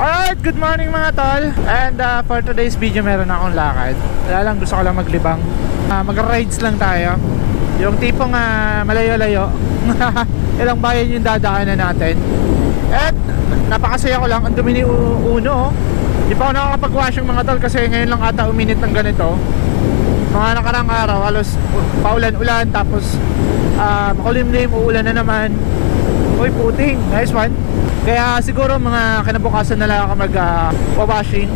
Alright, good morning mga tol. And for today's video meron akong lakad. Kaya lang gusto ko lang maglibang. Mag-rides lang tayo. Yung tipong malayo-layo. Ilang bayan yung dadaanan natin. At napakasaya ko lang. Ang dumi ni Uno. Di pa ako nakakapag-wash yung mga tol kasi ngayon lang ata uminit ng ganito. Mga nakarang araw halos paulan-ulan. Tapos makulimlim, uulan na naman. Uy, puting, nice one. Kaya siguro mga kinabukasan na lang ako mag-washing.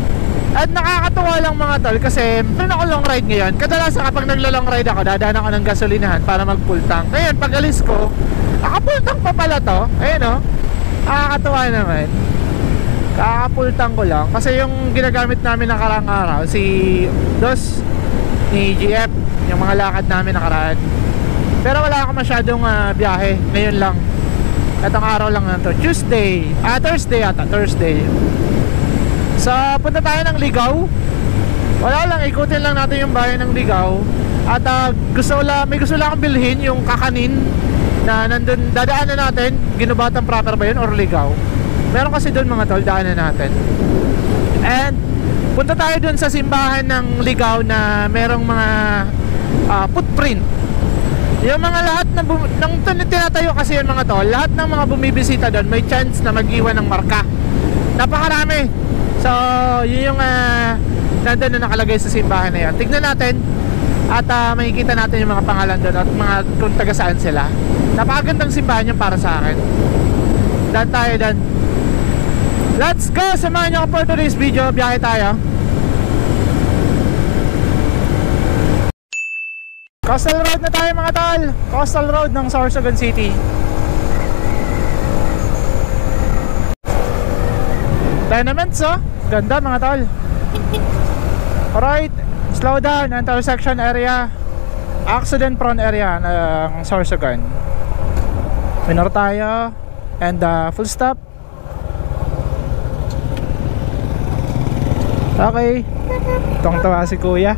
At nakakatuwa lang mga tol kasi meron ako long ride ngayon. Kadalasan kapag naglo-long ride ako, dadaan ako ng gasolinahan para mag-full tank. Ngayon pag alis ko, naka-full tank pa pala to. Ayun o, nakakatuwa naman. Kaka-full tank ko lang. Kasi yung ginagamit namin nakarang araw, si Dos ni GF, yung mga lakad namin nakaraan. Pero wala ako masyadong biyahe, ngayon lang. Itong araw lang na to, Tuesday, Thursday ata, Thursday. So, punta tayo ng Ligaw. Wala lang, ikutin lang natin yung bayan ng Ligaw. At may gusto lang akong bilhin, yung kakanin na nandun, dadaanan natin. Ginubatan proper ba yun or Ligaw? Meron kasi doon mga tol, daanan natin. And punta tayo doon sa simbahan ng Ligaw na merong mga footprint. Yung mga lahat ng tinatayo kasi yun mga tol, lahat ng mga bumibisita doon may chance na mag-iwan ng marka. Napakarami. So yun yung nandun na nakalagay sa simbahan na yan. Tignan natin at makikita natin yung mga pangalan doon at mga kung taga saan sila. Napakagandang simbahan yung para sa akin. Dan tayo dan. Let's go! Samahan nyo ako for today's video. Biyahe tayo. Coastal Road na tayo mga tol. Coastal Road ng Sorsogon City. Tenements oh. Ganda mga tol. Alright, slow down. Intersection area, accident prone area ng Sorsogon. Minor tayo. And full stop. Okay. Tong-tawa si kuya.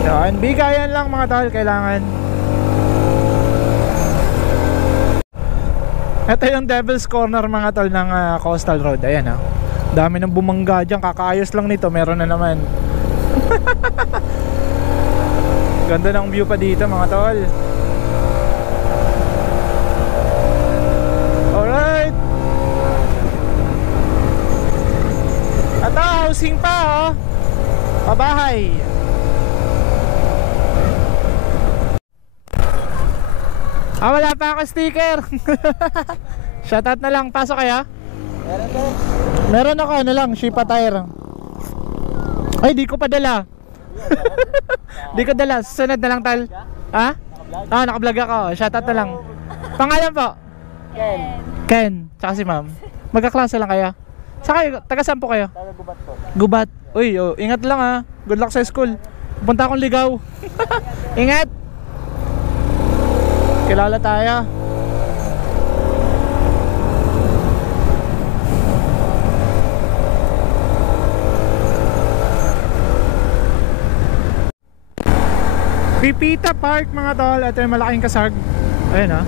Yan, bigayan lang mga tol, kailangan. Ito yung Devil's Corner mga tol ng Coastal Road. Ayan dami ng bumangga dyan, kakaayos lang nito, meron na naman. Ganda ng view pa dito mga tol. Alright. At housing pa oh. Pabahay. Wala pa ako sticker. Shoutout na lang. Pasok kayo? Meron ako lang, Shipa tire. Ay, di ko pa dala. Di ko dala. Sunod na lang tal. Ha? Naka-vlog ako. Shoutout na lang. Pangalan po? Ken. Tsaka si ma'am. Magkaklase lang kayo? Saka taga saan po kayo? Taga Gubat po. Gubat. Uy, ingat lang Good luck sa school. Punta akong Ligaw. Ingat. Kilala tayo. Pipita Park mga tol. Ito yung malaking kasag. Ayun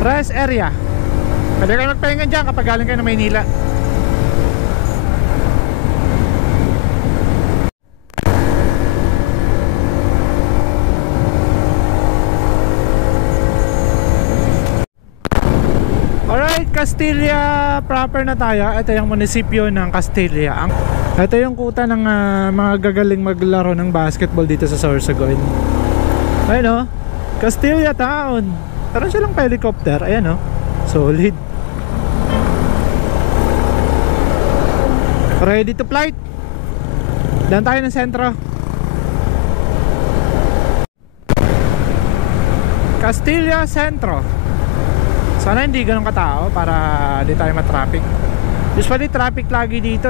rest area. Pwede kayo magpahinga dyan kapag galing kayo ng Maynila. Castilla proper na tayo. Ito yung munisipyo ng Castilla. Ito yung kuta ng mga gagaling maglaro ng basketball dito sa Sorsogon. Ayun Castilla Town. Meron silang helicopter. Ayan solid. Ready to flight. Dan tayo ng sentro. Castilla Centro. Sana hindi ganun katao para di tayo matraffic. Usually traffic lagi dito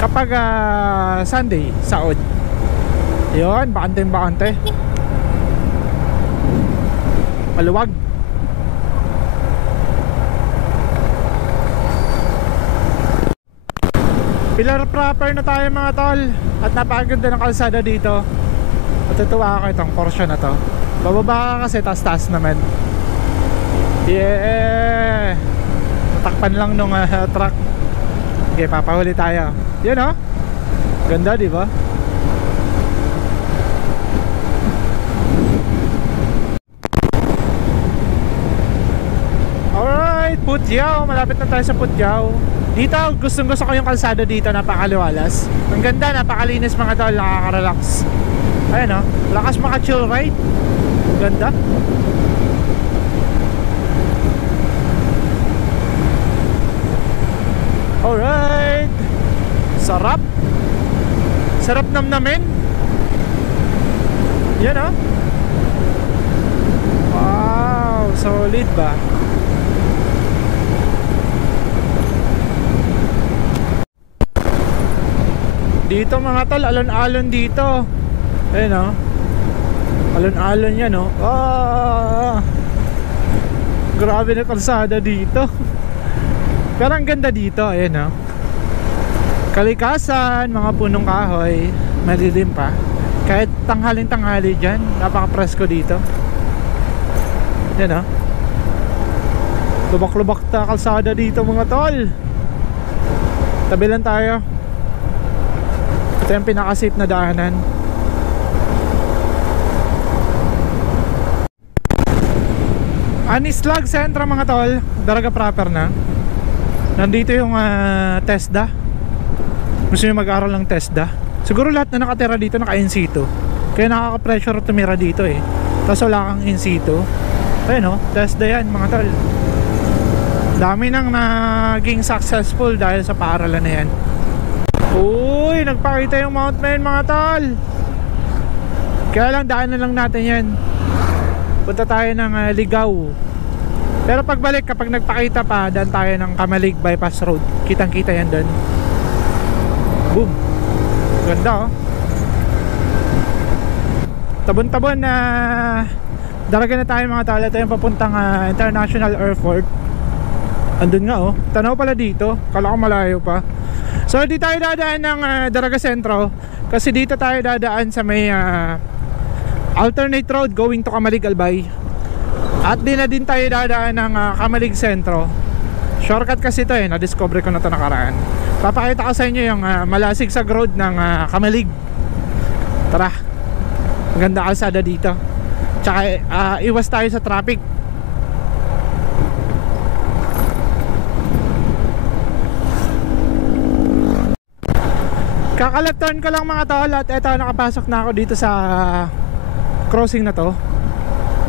kapag Sunday, Saod. Yun, bakante. Maluwag. Pilar proper na tayo mga tol. At napakaganda ng kalsada dito. Matutuwa ako itong portion na to. Bababa ka kasi taas-taas naman. Yeah. takpan lang nung truck. Okay, papahuli tayo. Yun oh. Ganda, di ba? Alright, Putyaw. Malapit na tayo sa Putyaw. Dito, gustong gusto ko yung kalsada dito. Napakaliwalas. Ang ganda, napakalinis mga tol. Nakaka-relax. Ayun oh. Lakas maka-chill ride. Ganda. Alright. Sarap. Sarap namnamin. Yan oh. Wow, solid ba? Dito mga tol, alon-alon dito. Ayun oh. Alon-alon yan oh. Grabe na kalsada dito. Pero ang ganda dito, ayun oh. Kalikasan, mga punong kahoy, malilim pa. Kahit tanghaling-tanghali dyan, napaka-presko dito. Yan oh. Lubak-lubak na kalsada dito mga tol. Tabi lang tayo. Ito yung pinaka-safe na daanan. Anislag Sentra mga tol. Daraga proper na. Nandito yung TESDA. Gusto nyo mag-aral ng TESDA. Siguro lahat na nakatira dito naka-in situ. Kaya nakaka-pressure tumira dito eh. Tapos wala kang in situ. Ayun o, TESDA yan mga tol. Dami nang naging successful dahil sa paaralan na yan. Uy, nagpakita yung Mount Mayon mga tol. Kaya lang daanan lang natin yan. Punta tayo ng Ligaw. Pero pagbalik, kapag nagpakita pa, daan tayo ng Kamalig Bypass Road. Kitang kita yan doon. Boom. Ganda oh. Tabon-tabon na daraga na tayo mga tol. Ito yung papuntang International Airport. Andun nga oh. Tanaw pala dito. Kala ko malayo pa. So di tayo dadaan ng Daraga Sentro. Kasi dito tayo dadaan sa may alternate road going to Kamalig Albay. At di na din tayo dadaan ng Kamalig Sentro. Shortcut kasi ito eh. Na-discover ko na ito nakaraan. Papakita ko sa inyo yung malasigsag road ng Kamalig. Tara. Maganda kalsada dito. Tsaka iwas tayo sa traffic. Kakalap turn ko lang mga tol. At eto, nakapasok na ako dito sa crossing na to.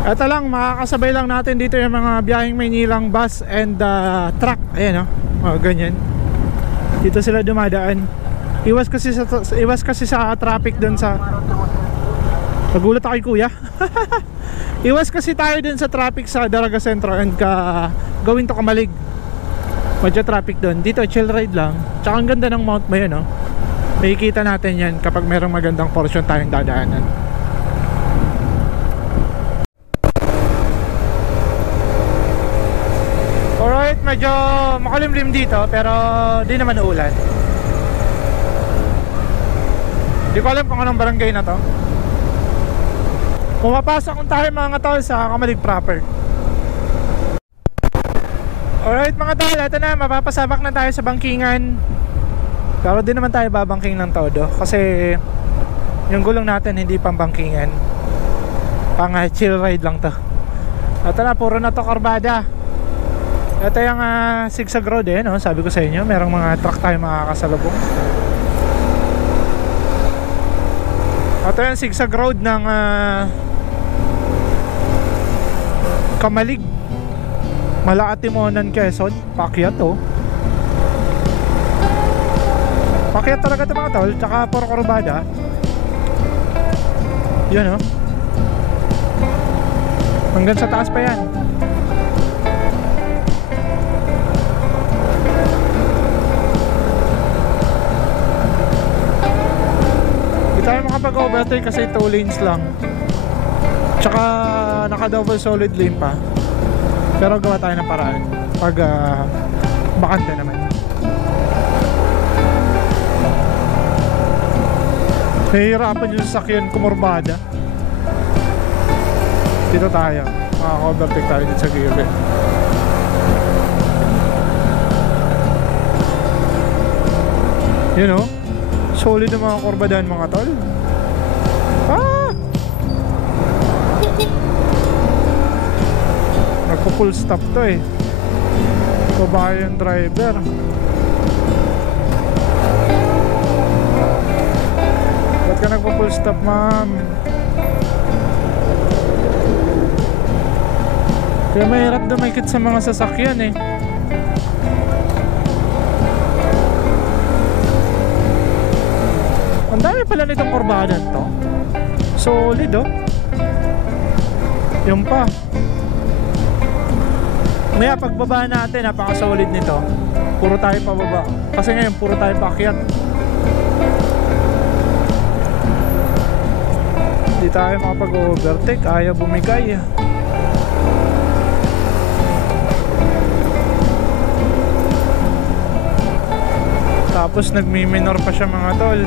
Eto lang, makakasabay lang natin dito yung mga biyaheng Maynilang bus and truck. Ayan o, ganyan. Dito sila dumadaan. Iwas kasi sa traffic dun sa... Nagulat ako kay kuya. Iwas kasi tayo dun sa traffic sa Daraga Sentro and going to Kamalig. Medyo traffic dun. Dito chill ride lang. Tsaka ang ganda ng Mount Mayon no. Makikita natin yan kapag merong magandang portion tayong dadaanan. Alright, medyo makulimlim dito pero di naman uulan. Di ko alam kung anong barangay na to. Pumapasok kung tayo mga tol sa Kamalig proper. Alright mga tol, ito na, mapapasabak na tayo sa bangkingan. Pero di naman tayo babangking ng todo. Kasi yung gulong natin hindi pang bangkingan. Pang chill ride lang to. Ito na, puro na to karbada. Ito yung zigzag road eh no? Sabi ko sa inyo, merong mga truck tayo makakasalubong. Ito yung zigzag road ng Kamalig Malaatimonan, Quezon. Pakyat oh. Pakyat talaga ito mga tol. Tsaka puro kurbada. Yan oh. Hanggang sa taas pa yan. Hindi tayo makapag-overtake kasi 2 lanes lang. Tsaka naka double solid lane pa. Pero gawa tayo ng paraan pag bakante naman. Nahihirapan yung sasakyan kumurbada. Dito tayo, makaka-overtake tayo dito sa gilid. You know, solid ang mga kurbadahan mga tol. Nagpo-full stop to eh. Babae yung driver. Ba't ka nagpo-full stop, ma'am? Kaya mahirap dumikit sa mga sasakyan eh. Ang dami pala nitong kurbada to. Solid oh. Yung pa. Maya pagbaba natin, napaka-solid nito. Puro tayo pababa. Kasi ngayon puro tayo paakyat. Hindi tayo makapag-overtake. Ayaw bumigay. Tapos nagmi-minor pa siya mga tol.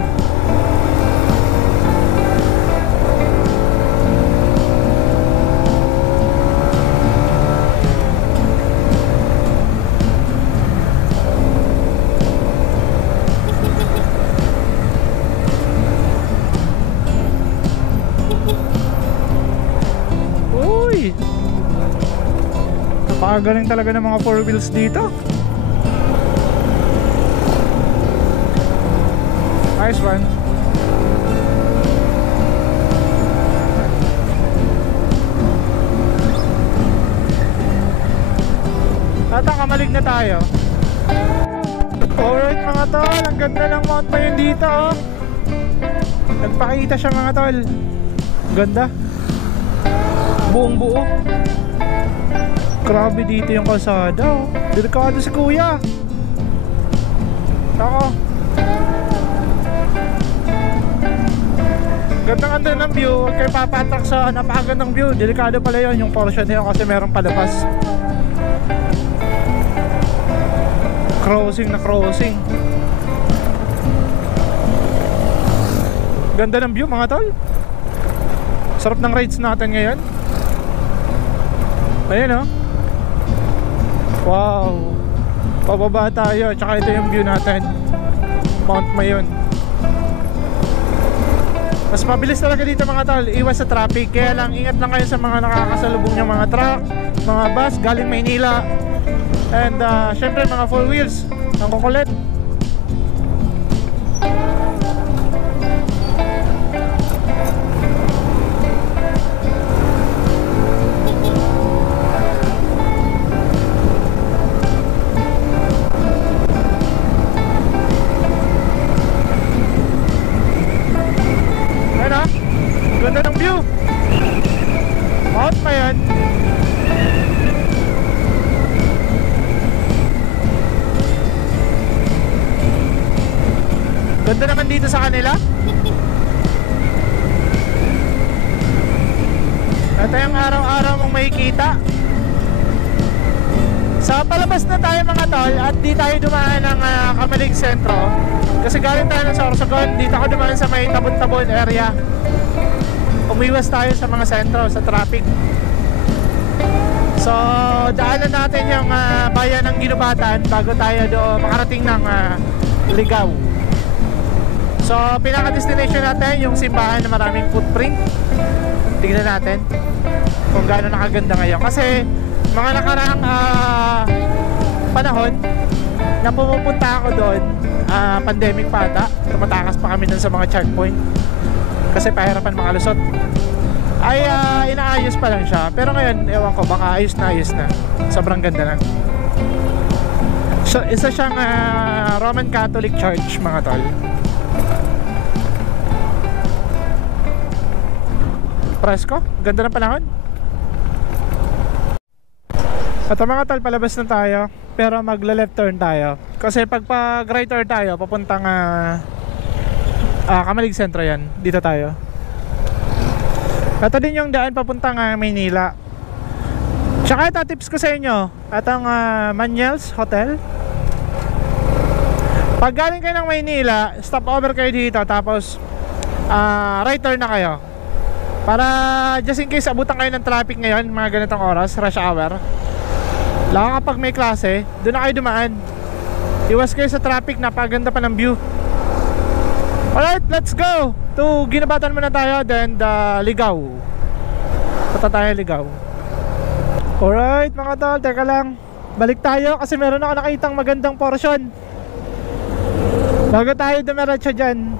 Uy! Napakagaling talaga ng mga 4 wheels dito. Nice one. Kamalig na tayo. Alright mga tol, ang ganda ng Mount Mayon dito oh. Nagpakita siya mga tol. Ganda. Buong buo. Grabe dito yung kalsada oh. Delikado si kuya. Ako. Ganda ng view. Huwag kayo papatak sa napakagandang view. Delikado pala yun yung portion na yun kasi merong palabas. Crossing na crossing. Ganda ng view mga tol. Sarap ng rides natin ngayon. Ayun oh. Wow. Pababa tayo. Tsaka ito yung view natin. Mount Mayon. Mas mabilis talaga dito mga tol. Iwas sa traffic. Kaya lang ingat lang kayo sa mga nakakasalubong yung mga truck, mga bus galing Maynila. And syempre mga 4 wheels ang kukulit. Ganda ng view. Mount Mayon. Ganda naman dito sa kanila. Ito yung araw-araw mong makikita. Sa palabas na tayo mga tol. At di tayo dumaan ng Kamalig Sentro. Kasi galing tayo ng Sorsogon. Dito ako dumaan sa may Tabon-Tabon area. Umiwas tayo sa mga sentro, sa traffic. So, daanan natin yung bayan ng Ginubatan bago tayo makarating ng Ligaw. So, pinaka-destination natin yung simbahan na maraming footprint. Tignan natin kung gaano nakaganda ngayon. Kasi, mga nakaraang panahon na pumupunta ako doon, pandemic pa ata, tumatakas pa kami dun sa mga checkpoint. Kasi pahirapan makalusot. Ay inaayos pa lang siya. Pero ngayon, ewan ko, baka ayos na. Sobrang ganda na. So, isa siyang Roman Catholic Church mga tol. Presko, ganda ng panahon. At mga tol, palabas na tayo. Pero magla-left turn tayo. Kasi pag right turn tayo, papuntang Kamalig Sentro yan. Dito tayo. Ito din yung daan papuntang Maynila. Tsaka ito tips ko sa inyo. Itong Maniels Hotel. Pag galing kayo ng Maynila, stop over kayo dito. Tapos right turn na kayo. Para just in case abutan kayo ng traffic ngayon, mga ganitong oras, rush hour. Lalo kapag may klase, doon na kayo dumaan. Iwas kayo sa traffic, napaganda pa ng view. Alright, let's go to Ginobatan muna tayo, then Ligaw. Punta tayo Ligaw. Alright mga tol, teka lang, balik tayo kasi meron ako nakitang magandang portion. Bago tayo dumiretso dyan,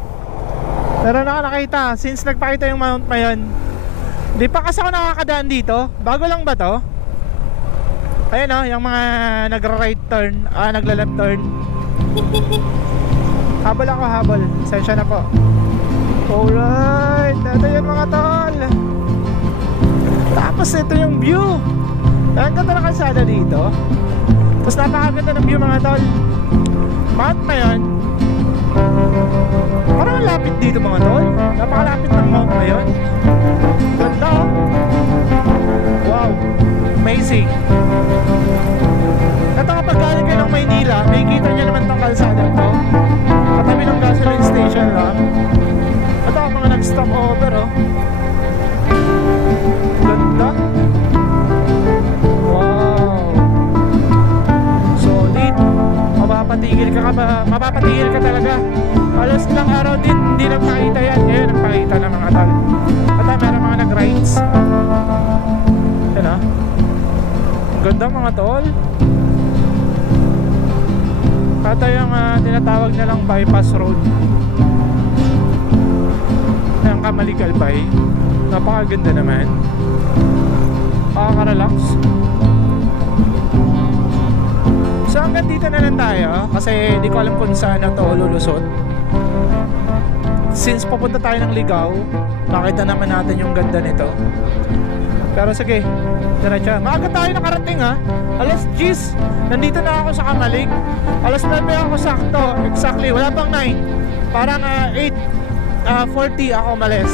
meron ako nakita, since nagpakita yung Mount Mayon. Di pa kasi ako nakakadaan dito. Bago lang ba to? Ayun o, yung mga nagra-right turn, nagla-left turn. Habol ako, habol. Sensya na po. Alright, ito yun mga tol. Tapos ito yung view. Ang ganda na kalsada dito. Tapos napakaganda ng view mga tol. Mount Mayon. Parang lapit dito mga tol. Napakalapit ng Mount Mayon. Ganda oh. Wow, amazing. Ito kapag galing kayo ng Maynila, may kita nyo naman tong kalsada to. Katabi ng gasoline station lang. Ito ang mga nag-stop over oh. Ganda. Wow, solid. Mapapatigil ka talaga. Alas lang araw din, hindi nagpakita yan. Ngayon nagpakita ng mga tol. At meron mga nag-rides. Yan ah. Ang ganda mga tol. Ito yung tinatawag na lang bypass road ng Kamaligalbay. Napakaganda naman. Nakaka-relax. So hanggang dito na lang tayo kasi di ko alam kung saan na to lulusot. Since pupunta tayo ng Ligaw, makita naman natin yung ganda nito. Pero sige, diretso. Maaga tayo nakarating ha. Alas 10, nandito na ako sa Kamalig. Alas 9 ako sakto, exactly. Wala pang 9. Parang 8:40 ako malis.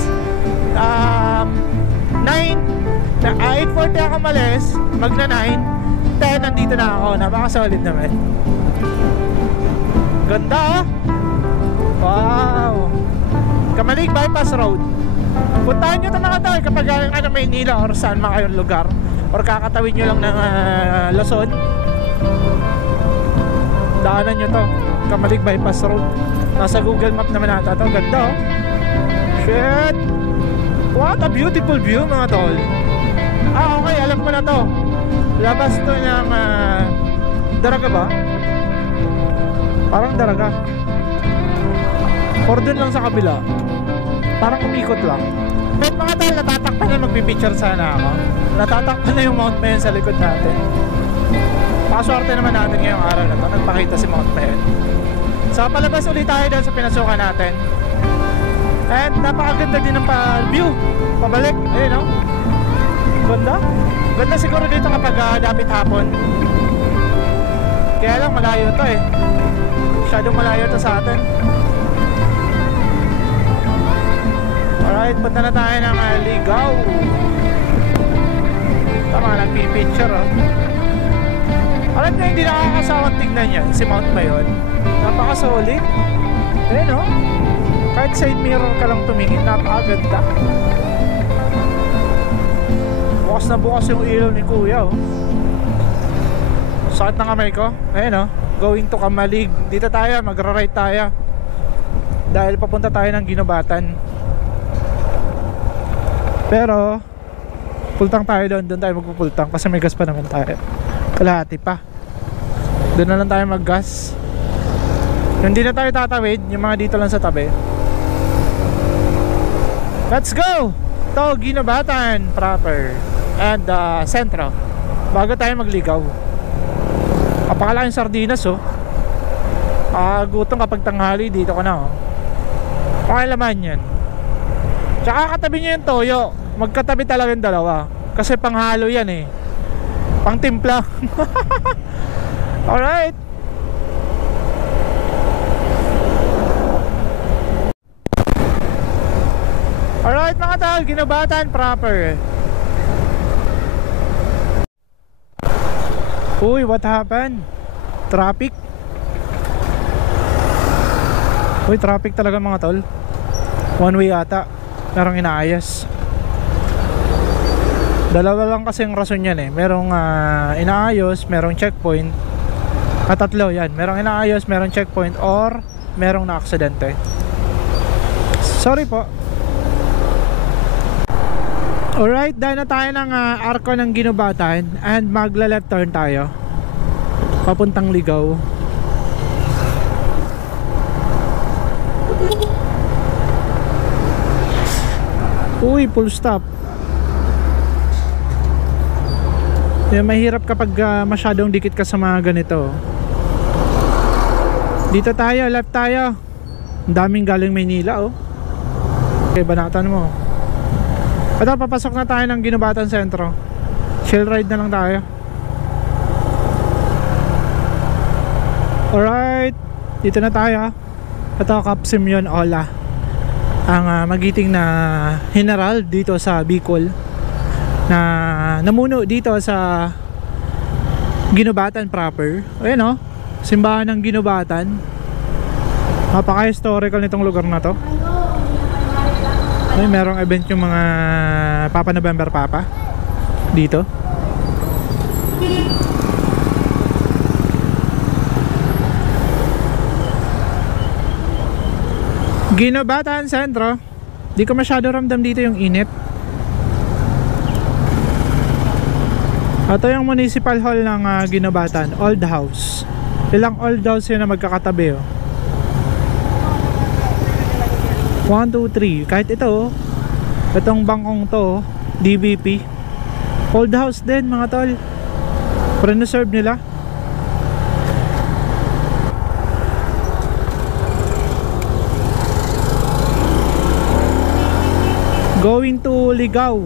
8:40 ako malis, magna 9. 10 nandito na ako. Napaka-solid naman. Ganda. Wow. Kamalig Bypass Road. Puntahan nyo ito mga tol kapag galing ka ng Maynila or saan mga kayong lugar, or kakatawid nyo lang ng Luzon. Daanan nyo to, Kamalig Bypass Road. Nasa Google Map naman ata to. Ganda oh. Shit. What a beautiful view mga tol. Okay, alam ko na to. Labas to ng Daraga ba? Parang Daraga. Or dun lang sa kabila. Parang umikot lang. But mga tol, natatakpan na, magpipicture sana ako. Natatakpan na yung Mount Mayon sa likod natin. Pakaswerte naman natin ngayong araw na to. Nagpakita si Mount Mayon. So palabas ulit tayo dahil sa pinasukan natin. And napakaganda din ng view. Pabalik, ayun o. Ganda. Ganda siguro dito kapag dapit hapon. Kaya lang malayo to eh. Masyadong malayo to sa atin. Alright, punta na tayo ng Ligaw. Tama, nagpipicture oh. Alam nyo, hindi nakakasawang tignan yan si Mount Mayon. Napaka-solid. Ayun oh. Kahit side mirror ka lang tumingin, napakaganda. Bukas na bukas yung ilaw ni kuya oh. Sakit ng kamay ko. Ayun oh, going to Kamalig. Dito tayo, magra-ride tayo dahil papunta tayo ng Ginobatan. Pero pultang tayo doon. Doon tayo magpupultang kasi may gas pa naman tayo. Kalahati pa. Doon na lang tayo mag-gas. Hindi na tayo tatawid. Yung mga dito lang sa tabi. Let's go to Ginobatan proper and sentro bago tayo magligaw. Kapakalaking sardinas oh. Gutom kapag tanghali dito ka na oh. Pakilaman yan. Tsaka katabi nyo yung toyo. Magkatabi talaga yung dalawa kasi panghalo yan eh, pang timpla. Alright. Alright mga tol, Ginobatan proper. Uy, what happened? Traffic. Uy, traffic talaga mga tol. One way ata. Merong inaayos. Dalawa lang kasi ang rason yan eh. Merong inaayos, merong checkpoint. Tatlo yan. Merong inaayos, merong checkpoint, or merong na-aksidente. Sorry po. Alright, dahil na tayo ng arko ng Ginubatan and magla-left turn tayo papuntang Ligaw. Uy, full stop. Yung mahirap kapag masyadong dikit ka sa mga ganito. Dito tayo, left tayo. Ang daming galing Maynila, oh. Okay, banatan mo. Ito, papasok na tayo ng Ginubatan Sentro. Chill ride na lang tayo. Alright, dito na tayo. Ito, Cap Simeon Ola, ang magiting na general dito sa Bicol, na namuno dito sa Ginubatan proper. Ayan, oh, simbahan ng Ginubatan. Napaka-historical nitong lugar na to. Ay, merong event yung mga Papa November Papa dito. Ginubatan Sentro. Di ko masyado ramdam dito yung init. Ito yung municipal hall ng Ginubatan, old house. Ilang old house yun na magkakatabi, oh. 1, 2, 3. Kahit ito, oh, itong bangkong to, DVP, old house din mga tol. Preserve nila. Going to Ligaw.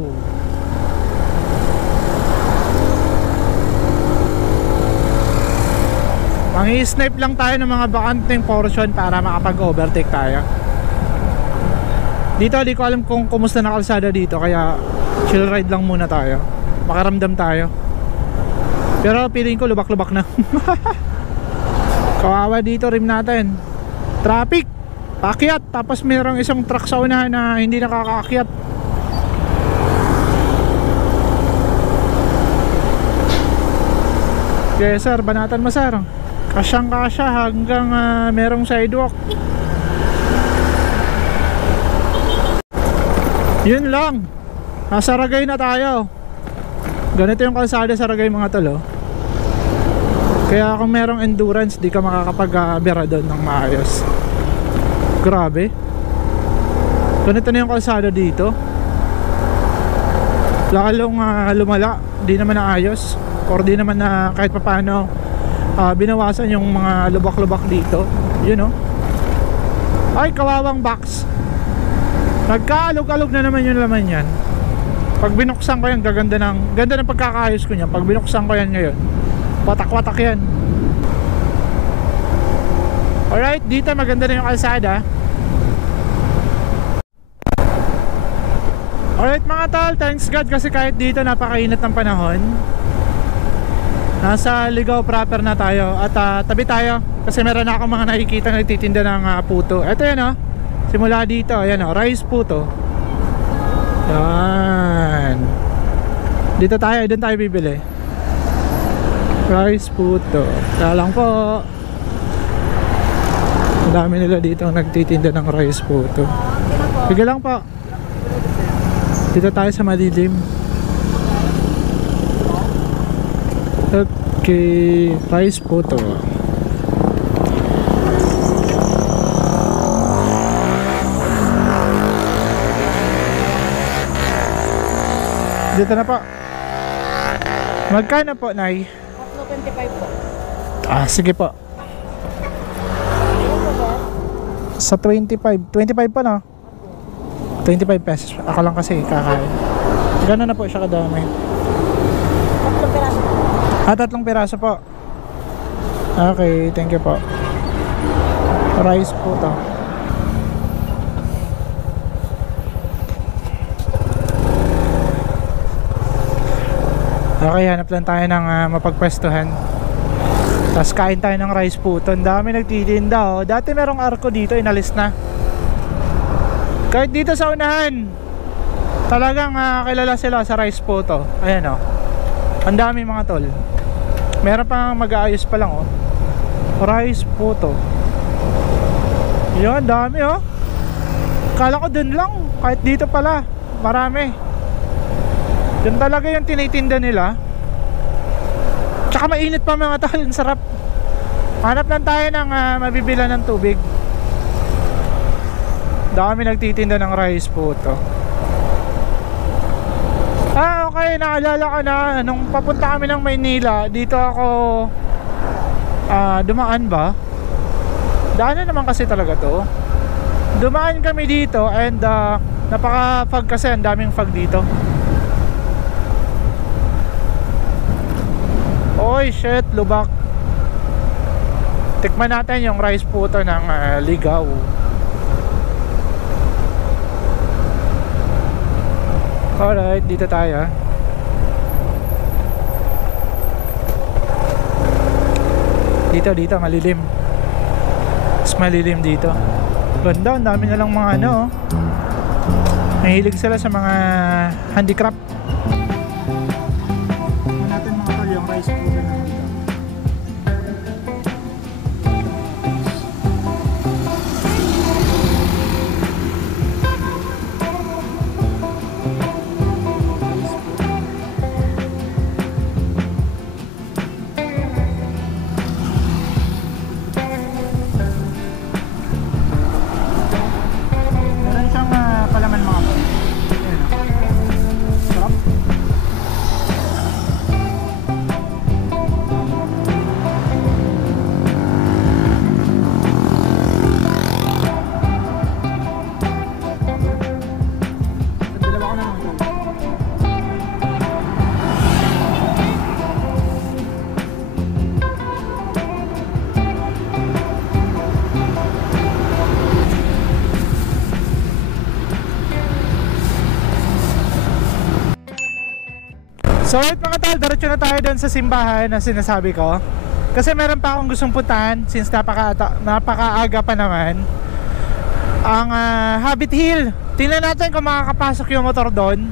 Mangi-snipe lang tayo ng mga bakanteng portion para makapag-overtake tayo. Dito di ko alam kung kumusta na kalsada dito, kaya chill ride lang muna tayo. Makaramdam tayo. Pero feeling ko lubak-lubak na. Kawawa dito rim natin. Traffic, paakyat, tapos mayroong isang truck sa unahan na hindi nakakaakyat. Okay sir, banatan mo sir. Kasyang kasya hanggang merong sidewalk. Yun lang. Nasa Ragay na tayo. Ganito yung kalsada sa Ragay mga tol, oh. Kaya kung merong endurance, di ka makakapag-bera doon ng maayos. Grabe. Ganito na yung kalsada dito. Lalong lumala. Di naman naayos. Or di naman na kahit papaano binawasan yung mga lubak-lubak dito. Yun, oh. Ay, kawawang box. Nagkaalog-alog na naman yung laman yan. Pag binuksan ko yan, ganda ng pagkakaayos ko niyan. Pag binuksan ko yan ngayon, watak-watak yan. Alright, dito maganda na yung kalsada. Alright mga tol, thanks God kasi kahit dito napakainit ng panahon. Nasa Ligaw proper na tayo. At tabi tayo kasi meron na akong mga nakikita na nagtitinda ng puto. Ito yan, oh. Simula dito, ayan, oh, rice puto. Yan. Dito tayo, doon tayo bibili. Rice puto. Kaya lang po, ang dami nila dito ang nagtitinda ng rice puto. Sige lang po. Dito tayo sa madilim. Okay, rice puto. Dito na po. Magkano po, Nay? 25 po. Sige po. Sa 25. 25 pa, no? 25 pesos. Ako lang kasi kakain. Gano'n na po siya kadami. 3 piraso. 3 piraso po. Okay, thank you po. Rice po to. Okay, hanap lang tayo ng mapagpwestuhan. Tapos kain tayo ng rice puto. Ang dami nagtitinda, oh. Dati merong arko dito, inalis na. Kahit dito sa unahan, talagang kilala sila sa rice puto. Ayan, oh. Ang dami mga tol. Meron pang mag-aayos pa lang, oh. Rice puto. Yun, dami, oh. Kala ko dun lang, kahit dito pala marami. Dun talaga yung tinitinda nila. Tsaka mainit pa mga tol, ang sarap. Hanap lang tayo ng mabibilan ng tubig. Dami nagtitinda ng rice po to. Okay, naalala ko na nung papunta kami ng Maynila, dito ako dumaan ba? Daanan naman kasi talaga to. Dumaan kami dito and napaka-fog kasi, ang daming fog dito. Oy, shit, lubak. Tikman natin yung rice puto ng Ligaw. Alright, dito tayo. Dito malilim. Mas malilim dito. Ganda, ang dami na lang mga ano. Mahilig sila sa mga handicraft. Tingnan natin mga tol yung rice puto ng Ligaw. So right mga tol, diretso na tayo doon sa simbahan na sinasabi ko. Kasi meron pa akong gustong puntahan since napakaaga pa naman. Ang Habit Hill. Tingnan natin kung makakapasok yung motor doon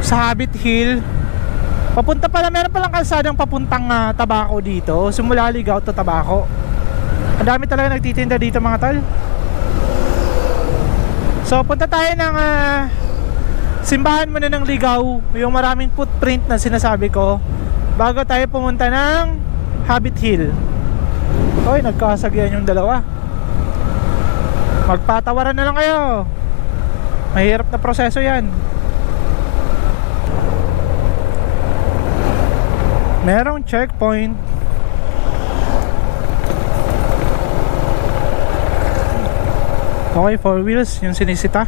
sa Habit Hill. Papunta pala, meron palang kalsadang papuntang Tabaco dito. Simula Ligaw to Tabaco. Ang dami talaga nagtitinda dito mga tol. So punta tayo ng simbahan muna ng Ligaw, yung maraming footprint na sinasabi ko, bago tayo pumunta ng Habit Hill. Oy, nagkasagyan yung dalawa. Magpatawaran na lang kayo. Mahirap na proseso yan. Merong checkpoint. Okay, 4 wheels yung sinisita.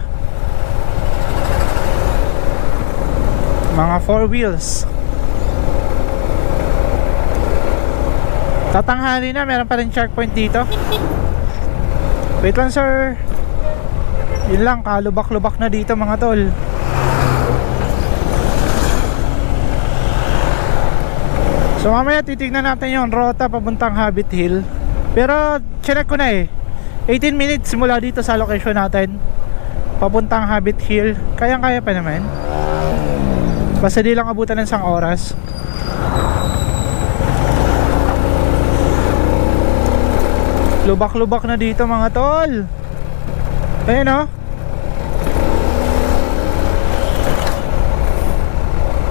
Mga 4 wheels. Tatanghali na, meron pa rin checkpoint dito. Wait lang sir. Yun lang, kalubak-lubak na dito mga tol. So mamaya titignan natin yung rota papuntang Habit Hill. Pero chinek ko na 18 minutes simula dito sa location natin papuntang Habit Hill. Kayang-kaya pa naman. Basta di lang abutan ng isang oras. Lubak-lubak na dito mga tol. Ayun o.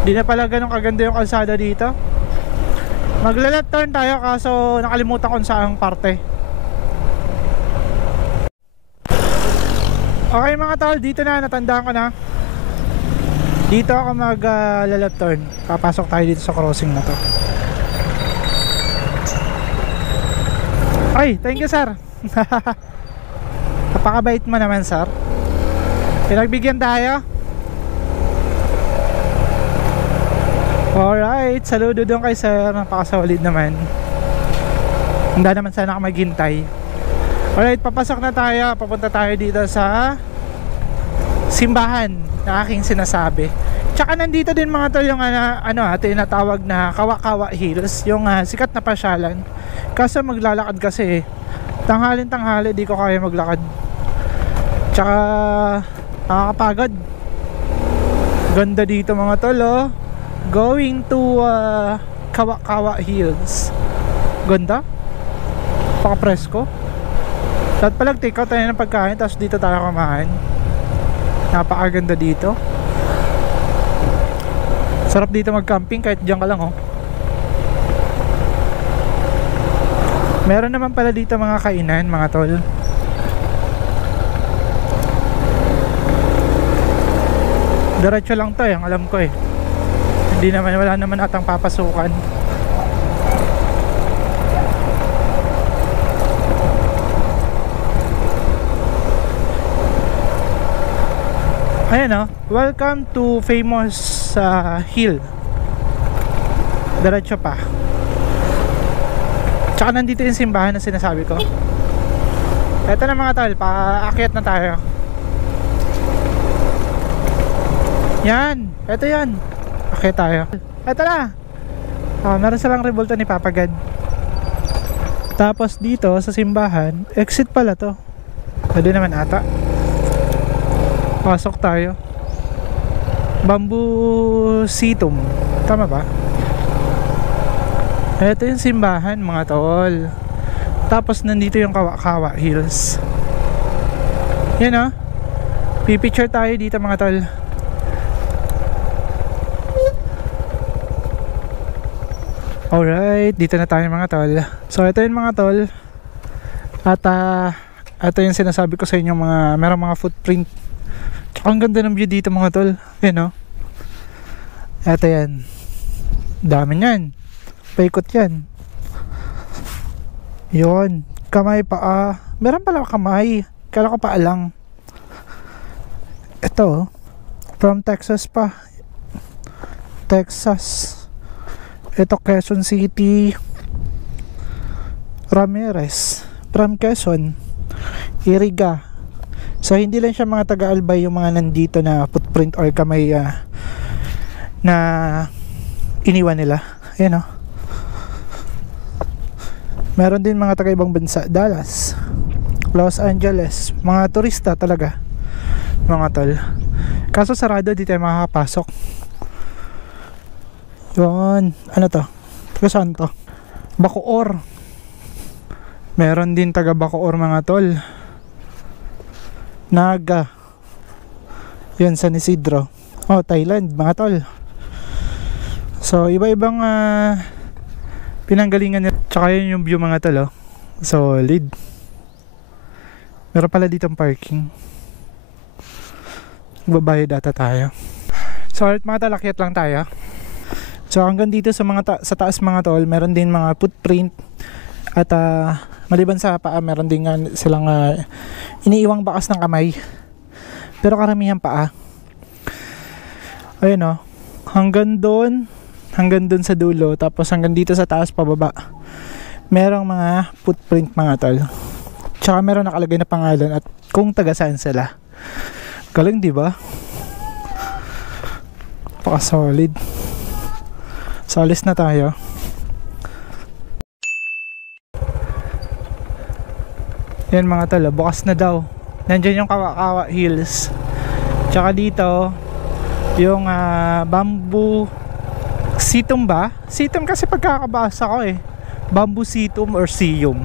Di na pala ganun kaganda yung kalsada dito. Magla-left turn tayo kaso nakalimutan kung saang parte. Okay mga tol, dito na, natandaan ko na. Dito ako mag-left turn. Papasok tayo dito sa crossing na to. Ay, thank you sir. Napakabait mo naman sir. Pinagbigyan tayo. Alright, saludo doon kay sir. Napakasolid naman. Handa naman sana ako maghintay. Alright, papasok na tayo. Papunta tayo dito sa simbahan na aking sinasabi. Tsaka nandito din mga tol yung tinatawag na Kawa-Kawa Hills, yung sikat na pasyalan. Kaso maglalakad kasi tanghali di ko kaya maglakad. Tsaka nakakapagod. Ganda dito mga tol oh. Going to Kawa-Kawa Hills. Ganda. Paka-presko. Dapat palang take out tayo ng pagkain, tapos dito tayo kumain. Napakaganda dito. Sarap dito mag-camping kahit dyan ka lang oh. Meron naman pala dito mga kainan mga tol. Diretso lang to ang alam ko eh. Hindi naman, wala naman atang papasukan. Ayan o, welcome to famous hill. Diretso pa. Tsaka nandito yung simbahan na sinasabi ko. Eto na mga tol, paakyat na tayo. Yan, eto yan. Akyat tayo. Eto na. Meron silang revolta ni Papa God. Tapos dito sa simbahan, exit pala to. Pwede naman ata. Pasok tayo. Bamboo Situm. Tama ba? Ito yung simbahan mga tol. Tapos nandito yung Kawa-Kawa Hills. Yan o. Pipicture tayo dito mga tol. Alright, dito na tayo mga tol. So ito yung mga tol. At ito yung sinasabi ko sa inyo mga merong mga footprint. Tsaka ang ganda ng view dito mga tol. Yan o. Ito yan. Dami yan. Paikot yan. Yun. Kamay pa. Meron pala kamay. Kala ko pa lang. Ito. From Texas pa. Texas. Ito Quezon City. Ramirez. From Quezon. Iriga. So hindi lang siya mga taga-Albay yung mga nandito na footprint or kamay na iniwan nila. Ayan o. Meron din mga taga-ibang bansa. Dallas, Los Angeles. Mga turista talaga mga tol. Kaso sarado, di tayo makakapasok. Yun. Ano to? Taga saan to? Bacoor. Meron din taga Bacoor mga tol. Naga. Yun, San Isidro. Oh, Thailand, mga tol. So, iba-ibang pinanggalingan nila. Tsaka yun yung view mga tol, oh. Solid. Meron pala ditong parking. Magbabayad data tayo. So, alright mga tol, akyat lang tayo. So, hanggang dito sa mga sa taas mga tol, meron din mga footprint. At maliban sa paa, meron din silang iniiwang bakas ng kamay. Pero karamihan paa. Ayun o. Hanggang doon sa dulo. Tapos hanggang dito sa taas pababa. Merong mga footprint mga tol. Tsaka meron nakalagay na pangalan at kung taga saan sila. Galing diba? Paka solid. So alis na tayo. Yan mga tol, bukas na daw. Nandiyan yung Kawa-Kawa Hills. Tsaka dito yung Bamboo Situm ba? Situm kasi pagkakabasa ko eh. Bamboo Situm or Sium.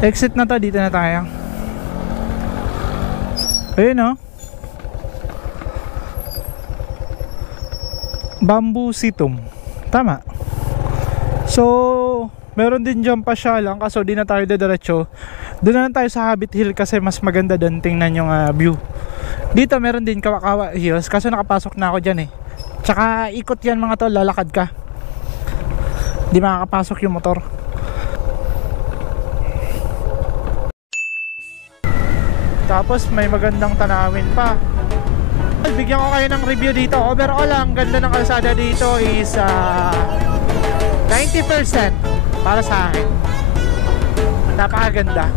Exit na to, dito na tayo. Ayun o. Bamboo Situm. Tama. So meron din dyan pa siya lang. Kaso di na tayo diretso. Doon na lang tayo sa Habit Hill kasi mas maganda doon tingnan yung view. Dito meron din Kawa-Kawa Hills. Kaso nakapasok na ako dyan eh. Tsaka ikot yan mga tol. Lalakad ka. Di makakapasok yung motor. Tapos may magandang tanawin pa. Bigyan ko kayo ng review dito. Overall ang ganda ng kalsada dito is 90% para sa akin. Napakaganda.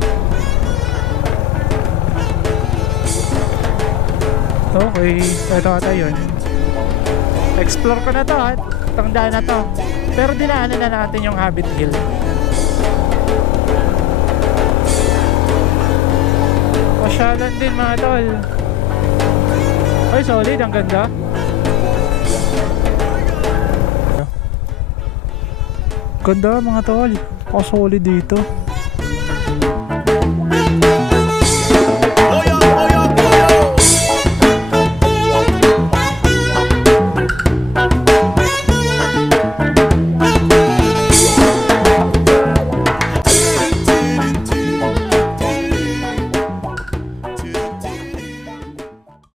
Okay, ito ata yun. Explore ko na to at itong daan na to. Pero dinaanan na natin yung Habit Hill. Pasyalan din mga tol. Ay solid, ang ganda. Ganda mga tol. Solid dito.